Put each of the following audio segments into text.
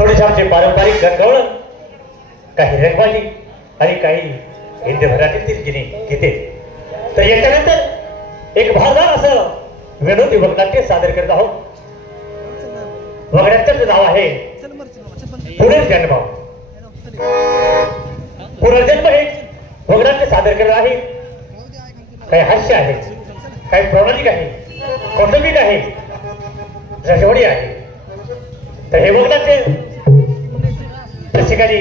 थोडेसे आमचे पारंपरिक गणगवळण, काही रंगबाजी आणि काही हिंदी मराठीतील गीते. तर याच्यानंतर एक भारदार असं विनोदी वगनाट्य सादर करत आहोत. वगनाट्याचं नाव आहे पुनर्जन्म. पुनर्जन्म हे वगनाट्य सादर करत आहे. काही हास्य आहे, काही पौराणिक आहे, कौटुंबिक आहे, रजवाडी आहे. तर हे वगनाट्य प्रत्येकाने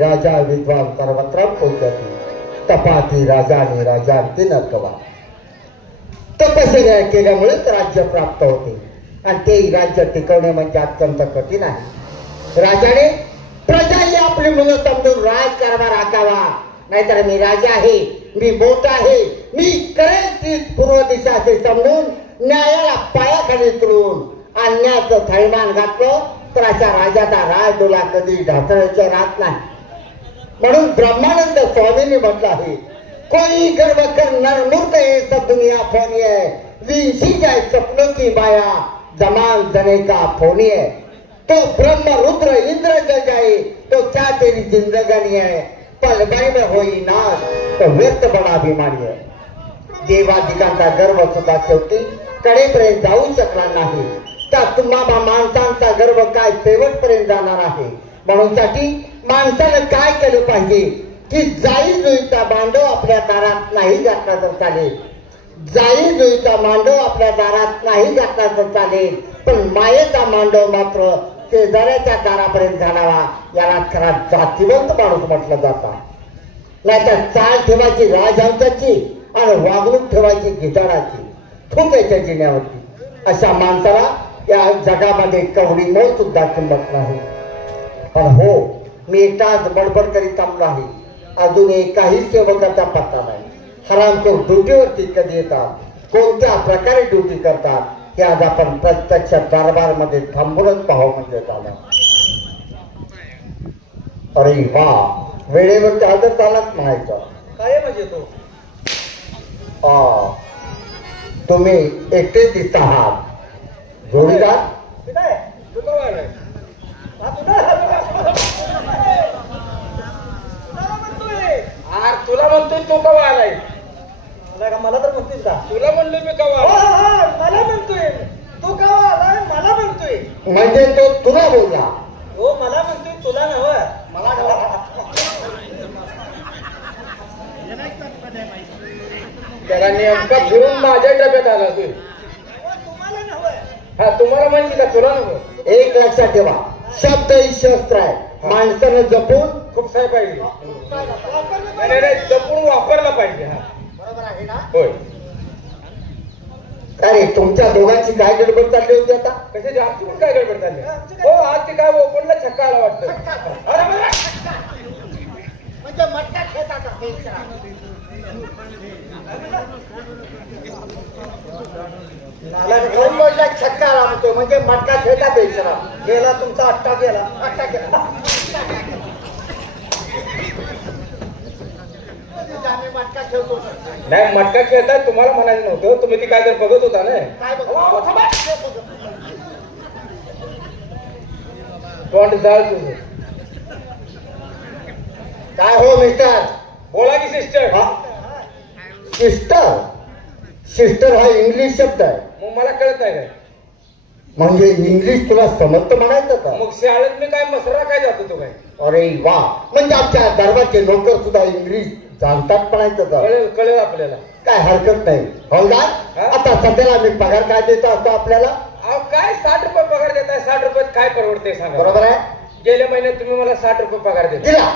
राजा विद्वान सर्वत्र पूज्यते तपाती राजाने राजांती नरकवा. तपस्या केल्यामुळेच राज्य प्राप्त होते आणि ते राज्य टिकवणे म्हणजे अत्यंत कठीण आहे. राजाने प्रजा ही आपली मुलं समजून राजकारभार हाकावा. नाहीतर मी राजा आहे, मी मोठा आहे, मी करेल ती पूर्व दिशा असे समजून न्यायाला पायाखाली तुळून अन्याचं थैमान घातलं तर अशा राजाचा राज डोला कधी ढासळायचा राहत नाही. म्हणून ब्रह्मानंद स्वामींनी म्हटलं आहे, कोई गर्व कर नरमूर्त है सब दुनिया फोनी है, विंशी जाए सपनों की माया जमान जने का फोनी है. तो ब्रह्म रुद्र इंद्र जल जाए तो क्या तेरी जिंदगानी है, पल भर में होई नाश तो व्यर्थ बड़ा अभिमानी है. देवादिकांचा गर्व सुद्धा शेवटी कडेपर्यंत जाऊ शकणार नाही. त्या तुम्हा माणसांचा गर्व काय शेवटपर्यंत जाणार आहे. म्हणून साठी माणसानं काय केलं पाहिजे की जाई जुईचा मांडव आपल्या दारात नाही घातला तर चालेल. जाई जुईचा मांडव आपल्या दारात नाही घातला तर चालेल, पण मायेचा मांडव मात्र शेजाऱ्याच्या दारापर्यंत घालावा. याला खरा जातीवंत माणूस म्हटलं जातं. नाहीतर चाल ठेवायची राजहंसाची आणि वागणूक ठेवायची गिटाराची, थुकायच्या जिन्यावरती. अशा माणसाला या जगामध्ये कवडी मोल सुद्धा किंमत नाही. पण हो, मी एकटाच बडबड करीत थांबलो आहे. अजून एकाही सेवकाचा पत्ता नाही. हरामखोर ड्युटीवरती कधी येतात, कोणत्या प्रकारे ड्युटी करतात हे आज आपण प्रत्यक्ष दरबारमध्ये थांबूनच पाहावं म्हणजे झालं. अरे वा, वेळेवरती हजर झालाच म्हणायचं काय म्हणजे तो. तुम्ही एकटेच दिसत आहात. जोडीदार तुला म्हणतोय तो कवा आलाय. मला तर म्हणतेस का. तुला म्हणलोय मी कवा. मला म्हणतोय तू कवा आलाय. मला म्हणतोय म्हणजे तो तुला बोलला. हो मला म्हणतोय तुला नव्ह. मला त्याला नेमका फिरून माझ्या डब्यात आला तू. तुम्हाला नव्ह. हा तुम्हाला माहिती का तुला नव्ह. एक लक्षात ठेवा, शब्द ही शस्त्र आहे. माणसानं जपून खूप साहेब पाहिजे. जपून वापरला पाहिजे. हा बरोबर आहे ना? होय. अरे तुमच्या दोघांची काय गडबड चालली होती आता? कशाची आमची पण काय गडबड झाली? हो आज ते काय ओपनला छक्का आला वाटतं. अरे बरं. म्हणजे मटका खेळताचा कोण बोलला छक्का आला म्हणतो म्हणजे मटका खेळता बेचरा गेला तुमचा अट्टा गेला. मटका गेला. आम्ही मटका खेळतो. नाही मटका खेळतात तुम्हाला म्हणायचं नव्हतं. तुम्ही ती काय तर बघत होता ना. काय तोंड जाळ तुझं. काय हो मिस्टर? बोला की सिस्टर. सिस्टर सिस्टर हा इंग्लिश शब्द आहे. मग मला कळत नाही काय. म्हणजे इंग्लिश तुला समजतं म्हणायचं का? मग शाळेत मी काय मसरा काय जातो तो काय. अरे वा म्हणजे आमच्या दरबारचे नोकर सुद्धा इंग्लिश जाणतात म्हणायचं का? कळेल कळेल आपल्याला. काय हरकत नाही. हौलदार हा? आता सध्याला मी पगार काय देतो असतो आपल्याला? अहो काय 60 रुपये पगार देताय. 60 रुपयात काय परवडते सांगा. बरोबर आहे. गेल्या महिन्यात तुम्ही मला 60 रुपये पगार दिला. दिला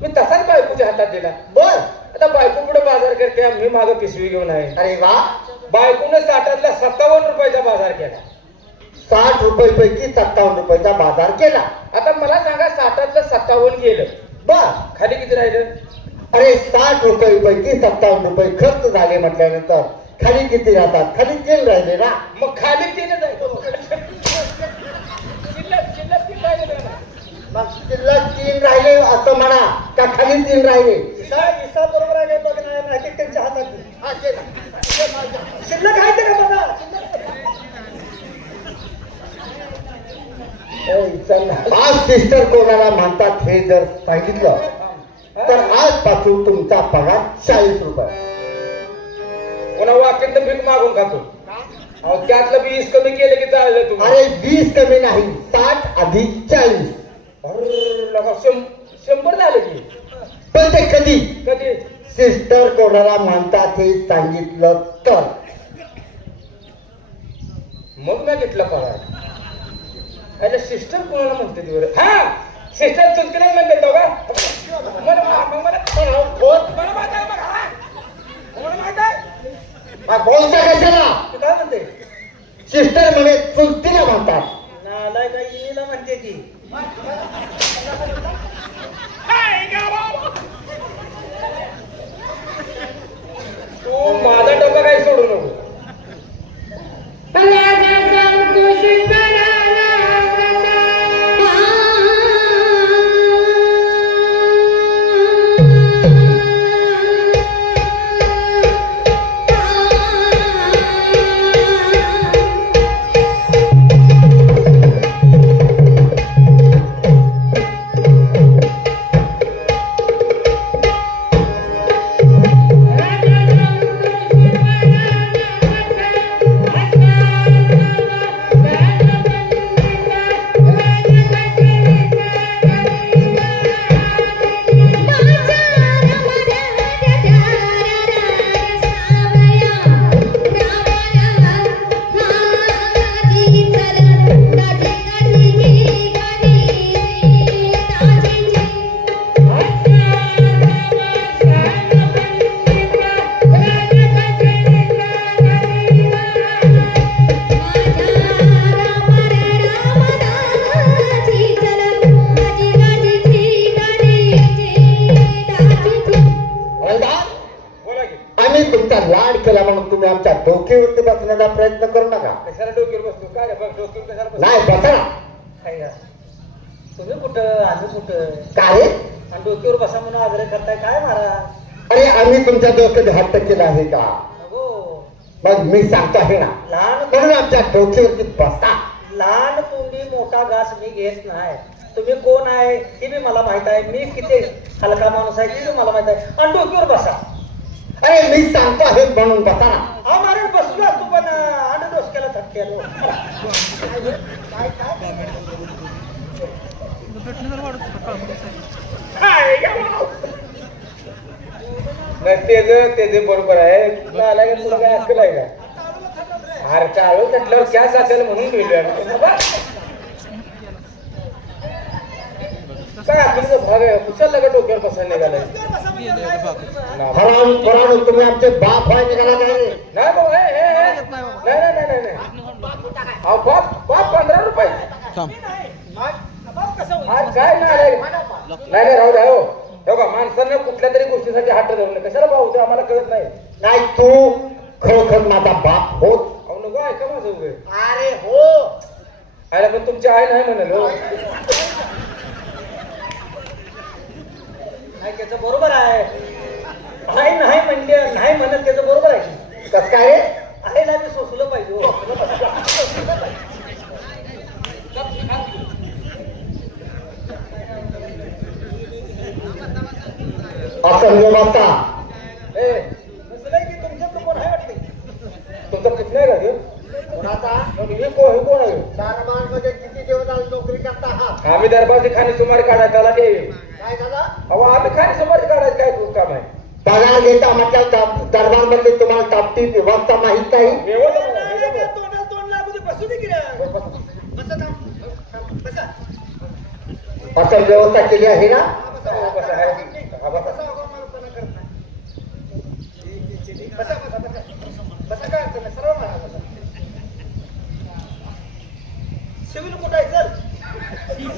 मी तसाच बायकोच्या हातात दिला. बर. आता बायको पुढे बाजार करते मी मागं पिशवी घेऊन आहे. अरे वा बायकोने 60तला 57 रुपयाचा बाजार केला. 60 रुपये पैकी 57 रुपयाचा बाजार केला. आता मला सांगा 60तलं 57 गेलं. बर. खाली किती राहिलं? अरे 60 रुपये पैकी 57 रुपये खर्च झाले म्हटल्यानंतर खाली किती राहतात? खाली 3 राहिले ना. मग खाली 3 जायचं. शिल्लक शिल्लक किती राहिले ना. मग शिल्लक 3 राहिले असं म्हणा का खाली 3 राहिले? हिसाब बरोबर आहे बघ नाही त्यांच्या हातात हा, ते- शिल्लक आहे ते का बघा. आज सिस्टर कोणाला म्हणतात हे जर सांगितलं तर आजपासून तुमचा पगार 40 रुपये. पुन्हा वाक्यात भीक मागून खातो. अहो त्यातलं 20 कमी केलं की चाललं तुम्ही. अरे 20 कमी नाही 60 अधिक 40. अरे लगा 100 झाले की. पण ते कधी कधी सिस्टर कोणाला म्हणतात हे सांगितलं तर. मग मी घेतला पगार. अरे सिस्टर कोणाला म्हणते ती बरं. हा सिस्टर चुलती नाही म्हणते तो का. मला माहित आहे बघा. मला माहित आहे. बोलता कशाला? तू काय म्हणते? सिस्टर म्हणे चुलतीला म्हणतात. नालाय काय इनीला म्हणते ती. तू माझा डोका काही सोडू नको. तुम्ही आमच्या डोक्यावरती बसण्याचा प्रयत्न करू नका. कशाला डोक्यावर बसतो काय रे? बघ डोक्यावर कशाला बसतो? नाही बसा ना. काय का? तुम्ही कुठं आम्ही कुठं काय आणि डोक्यावर बसा म्हणून आग्रह करताय काय महाराज? अरे आम्ही तुमच्या डोक्यात हट्ट केला आहे का? हो मग मी सांगतो आहे ना लहान म्हणून आमच्या डोक्यावरती बसा. लहान तुम्ही मोठा घास मी घेत नाही. तुम्ही कोण आहे हे बी मला माहित आहे. मी किती हलका माणूस आहे ते बी मला माहित आहे. आणि डोक्यावर बसा. अरे मी सांगतो आहे म्हणून बसा ना. हा महाराज बसलो असतो पण आणि डोसक्याला धक्के नाही ते बरोबर आहे. आला का तुला काय अक्कल आहे का? अरे काळू म्हटल्यावर क्या साचायला म्हणून गेलो काय आपल्याचा भाग आहे कुशाला का डोक्यावर बसायला निघालाय हराम फराम तुम्ही आमचे बाप व्हाय निघाला नाही नाही भाऊ नाही अहो बाप 15 रुपये आज काय नाही राहू द्या हो का माणसांना कुठल्या तरी गोष्टीसाठी हात धरून कशाला भाऊ ते आम्हाला कळत नाही नाही तू खरोखर माझा बाप होत अहो नको ऐका माझं उभे अरे हो अरे पण तुमची आई नाही म्हणाल हो नाही त्याचं बरोबर आहे आई नाही म्हणले नाही म्हणत त्याचं बरोबर आहे कस काय आईला मी सोसलं पाहिजे हो. असं व्यवस्था ए असं नाही की तुमच्याकडे कोण आहे वाटते तुमचा किती नाही का ह्यो? कोणाचा मग हे कोण आहे दरबार मध्ये किती दिवस नोकरी करता आहात आम्ही दरबारची खाणी सुमारी काढायला त्याला ते काय झालं अहो आम्ही खाणी सुमारी काढायचं काय काम आहे पगार घेता म्हटलं दरबार मध्ये तुम्हाला टापटी व्यवस्था माहित नाही तोंडाला तोंड लागू दे बसू दे की रे. बसा थांब. बसा. असं व्यवस्था केली आहे ना बसा बसा बसा बसा काय अडचण नाही सरळ मारा बसा सिव्हिल कुठं आहे चल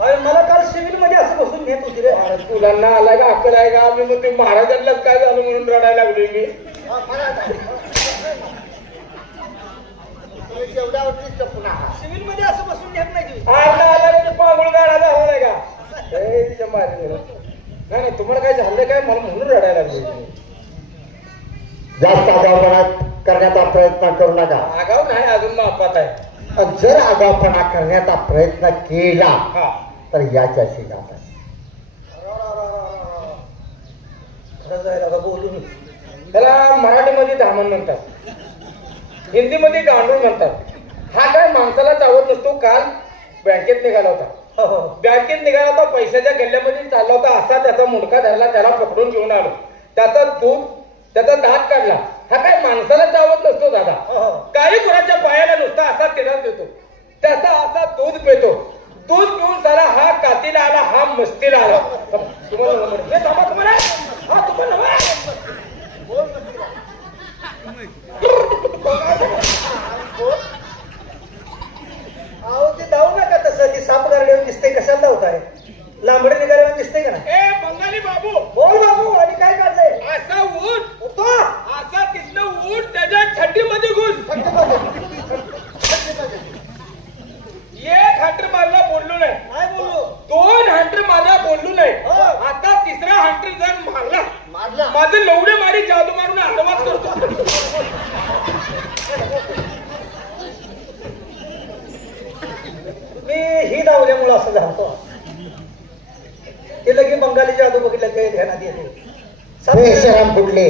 अरे मला काल सिव्हिल मध्ये असं बसून घेत होती रे अरे तुला ना आलाय का अक्कल आहे का आम्ही मग ते महाराजांनाच काय झालं म्हणून रडायला लागलोय मी सिव्हिल मध्ये असं बसून घेत नाही तुम्ही आता आला म्हणजे पांगुळ गाडा झाला नाही का ए, तिच्या मारी नाही नाही तुम्हाला काय झालं काय मला म्हणून रडायला लागलोय मी. जास्त आगाऊपणा करण्याचा प्रयत्न करू नका आगाव नाही अजून मापात आहे आणि जर आगाऊपणा करण्याचा प्रयत्न केला हा तर याच्याशी गाठ आहे खरं जायला का बोलू मी त्याला मराठीमध्ये धामण म्हणतात हिंदीमध्ये गांडूळ म्हणतात हा काय माणसाला चावत नसतो काल बँकेत निघाला होता हो, हो. बँकेत निघाला होता पैशाच्या गल्ल्यामध्ये चालला होता असा त्याचा मुंडका धरला त्याला पकडून घेऊन आलो त्याचा दात काढला हा काय माणसाला चावत नसतो दादा हो. काही कुणाच्या पायाला नुसता असा तिराच देतो त्याचा असा दूध पितो दूध पिऊन सारा हा कातीला आला हा मस्तीला आला तुम्हाला म्हणतो, "ए, थांबा तुम्हाला हा तुम्हाला अहो ते धावू नका तसं ती साप गारड्यावर दिसते कशाला धावताय लांबडे निघाल्यावर दिसते का नाही ए बंगाली बाबू बोल बाबू आणि काय काढलंय असा ऊट उठतो. असा तिथलं ऊट त्याच्या छड्डीमध्ये घुस एक हंटर मारला बोललो नाही काय बोलू 2 हंटर मारला बोललो नाही हो. आता तिसरा हंटर जर मारला मारला माझं लवडे मारी जादू मारून आडवाच करतो मी ही धावल्यामुळं असं झालतो ते लगे बंगाली जादू बघितलं काही ध्यानात येते बेशरम कुठले